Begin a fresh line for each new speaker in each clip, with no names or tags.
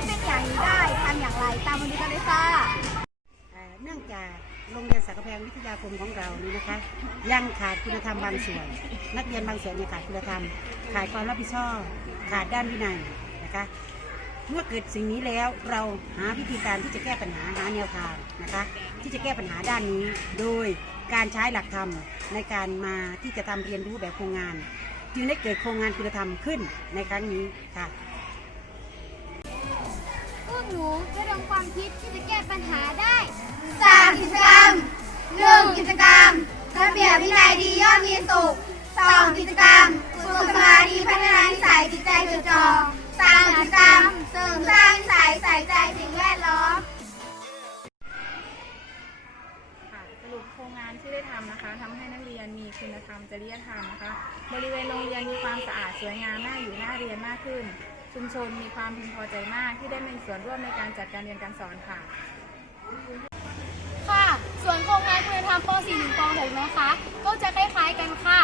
ที่เป็น
อย่างนี้ได้ทำอย่างไรตามมาดูกันเลยค่ะ
เนื่องจากโรงเรียนสักแพงวิทยาคมของเรานี้นะคะ ยังขาดคุณธรรมบางส่วน นักเรียนบางส่วนยังขาดคุณธรรม ขาดความรับผิดชอบขาดด้านวินัยนะคะเมื่อเกิดสิ่งนี้แล้วเราหาวิธีการที่จะแก้ปัญหาหาแนวทางนะคะ ที่จะแก้ปัญหาด้านนี้ โดยการใช้หลักธรรมในการมาที่จะทำเรียนรู้แบบโครงงาน จึงได้เกิดโครงงานคุณธรรมขึ้นในครั้งนี้ค่ะ
หนูระดมความคิดที่จะแก้ปัญหาได้
สามกิจกรรมหนึ่งกิจกรรมระเบียบวินัยดียอดมีสุขสองกิจกรรมฝึกสมาธิพัฒนานิสัยจิตใจจดจ่อสามกิจกรรมเสริมสร้างนิสัยใส่ใจสิ่งแวดล้อม
ค่ะสรุปโครงงานที่ได้ทำนะคะทำให้นักเรียนมีคุณธรรมจริยธรรมนะคะ บริเวณโรงเรียนมีความสะอาดสวยงามน่าอยู่น่าเรียนมากขึ้น ชุมชนมีความพึงพอใจมากที่ได้มีส่วนร่วมในการจัดการเรียนการสอนค่ะ
ค่ะ ส่วนโครงงานคุณธรรมป .4 ถึงป .6 นะคะ ก็จะคล้ายๆกันค่ะ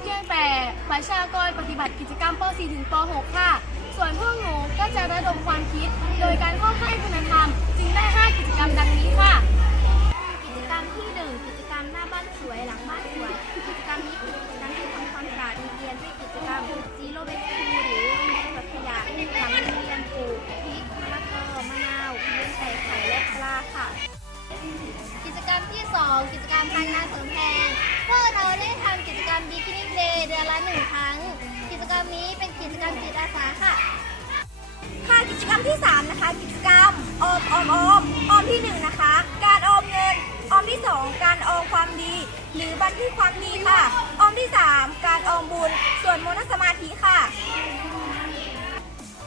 เพียงแต่ประชากรปฏิบัติกิจกรรมป .4 ถึงป .6 ค่ะ ส่วนพวกหนูก็จะระดมความคิด โดยการเข้าค่ายคุณธรรม จึงได้5กิจกรรมดังนี้ค่ะ กิจกรรมที่ 1 กิจกรรมหน้าบ้านสวยหลัง รมที่2กิจกรรมทางนาเสริมแพงพวกเราได้ทำกิจกรรม Beginning Day เดือนละหนึ่งครั้ง กิจกรรมนี้เป็นกิจกรรมจิตอาสาค่ะ
ค่ะกิจกรรมที่ 3 นะคะ กิจกรรมออมออมออมออมที่ 1 นะคะ การออมเงิน ออมที่ 2 การออมความดี หรือบันทึกความดีค่ะ ออมที่ 3 การออมบุญส่วนมนต์สมาธิค่ะ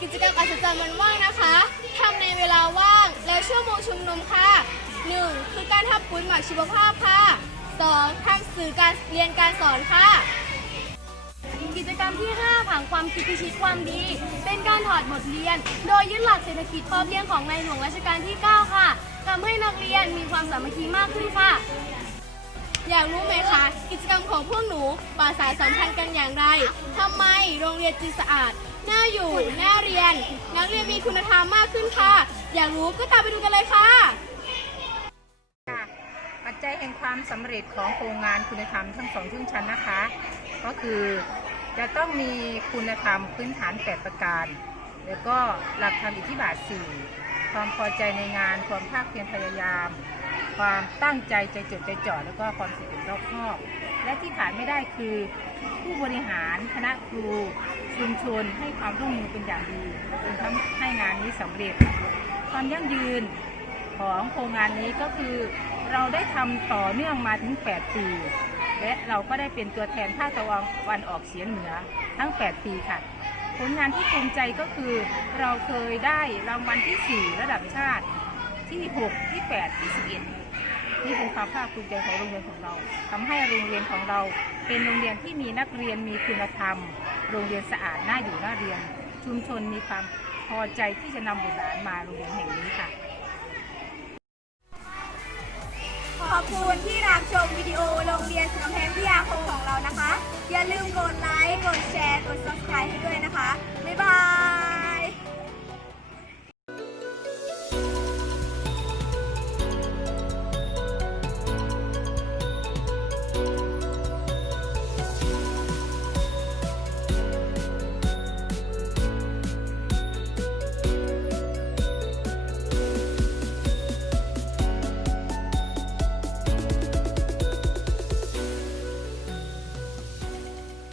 กิจกรรมอัศจรรย์วันว่างนะคะทำในเวลาว่างและชั่วโมงชุมนุมค่ะ 1. คือการทำปุ๋ยหมักชีวภาพค่ะ 2. ทางสื่อการเรียนการสอนค่ะ กิจกรรมที่ 5 ผังความคิดพิชิตความดี เป็นการถอดบทเรียน โดยยึดหลักเศรษฐกิจพอเพียงของในหลวงรัชกาลที่ 9 ค่ะทำให้นักเรียนมีความสามัคคีมากขึ้นค่ะ อยากรู้ไหมคะ กิจกรรมของพวกหนูป่าสายสัมพันธ์กันอย่างไรทำไมโรงเรียนจึงสะอาดน่าอยู่น่าเรียน นักเรียนมีคุณธรรมมากขึ้นค่ะ อยากรู้ก็ตามไปดูกันเลยค่ะ
จจัยแห่งความสำเร็จของโครงงานคุณธรรมทั้งสองช่วงชั้นนะคะ ก็คือจะต้องมีคุณธรรมพื้นฐาน 8 ประการ แล้วก็หลักธรรมอิทธิบาท 4 ความพอใจในงาน ความภาคเพียรพยายาม ความตั้งใจใจจดใจจ่อแล้วก็ความสุขรอบคอบ และที่ขาดไม่ได้คือผู้บริหารคณะครูชุมชนให้ความร่วมมือเป็นอย่างดีจนทำให้งานนี้สำเร็จ ความยั่งยืนของโครงงานนี้ก็คือ เราได้ทำต่อเนื่องมาถึง 8 ปี และเราก็ได้เป็นตัวแทนภาคตะวันออกเฉียงเหนือทั้ง 8 ปีค่ะ ผลงานที่ภูมิใจก็คือเราเคยได้รางวัลที่ 4 ระดับชาติที่ 6 ที่ 8 ที่ 11 นี่เป็นความภาคภูมิใจของโรงเรียนของเราทำให้โรงเรียนของเราเป็นโรงเรียนที่มีนักเรียนมีคุณธรรม โรงเรียนสะอาดน่าอยู่น่าเรียน ชุมชนมีความพอใจที่จะนำบุตรหลานมาโรงเรียนแห่งนี้ค่ะ
อบคุณที่รับชมวิดีโอโรงเรียนสกำแพงพิทยาคมของเรานะคะ อย่าลืมกดไลค์ กดแชร์ กด subscribe ให้ด้วยนะคะ